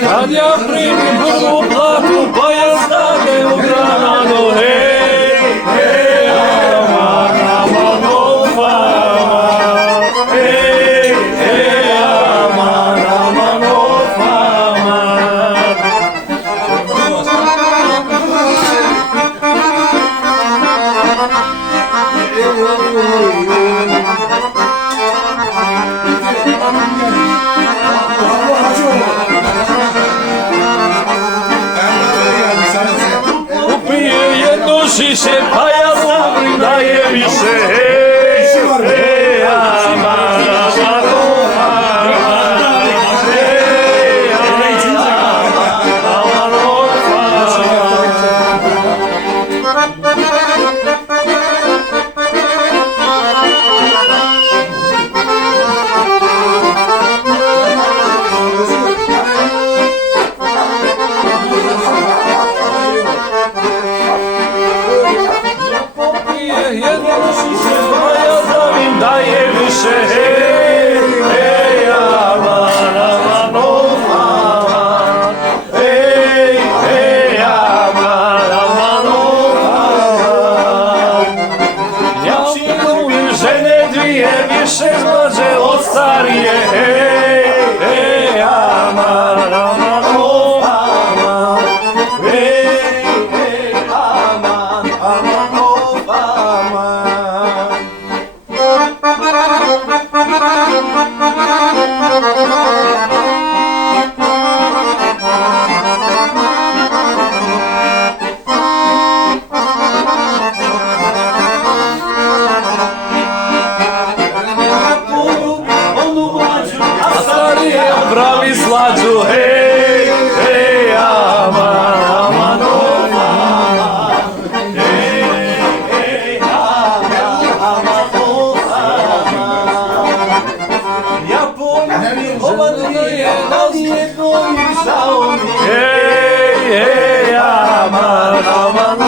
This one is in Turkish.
Kad ja primim prvu platu, pa ja stane u Granadu, hej, hej, aman, aman, o fama, hej, hej, aman, aman, o fama. Upije jedno šiše, pa ja zubrim da je više, hej, hej, aman, aman, o fama, hej, aman, o fama. Jedno šiše, pa ja zubrim da je više, hej, hej, aman, aman, o fama, hej, hej, aman, aman, o fama. Ja volim žene dvije, više mlađe od starije, hej, hej, aman, aman, o fama, hej, hej, aman, aman, o fama. A starije pravi slađu, hej, hej, aman, aman, o fama, hej, hej, aman, aman, o fama. Ja poljubim oba dvije, da nijedno i žao mi, hej, hej, aman, aman,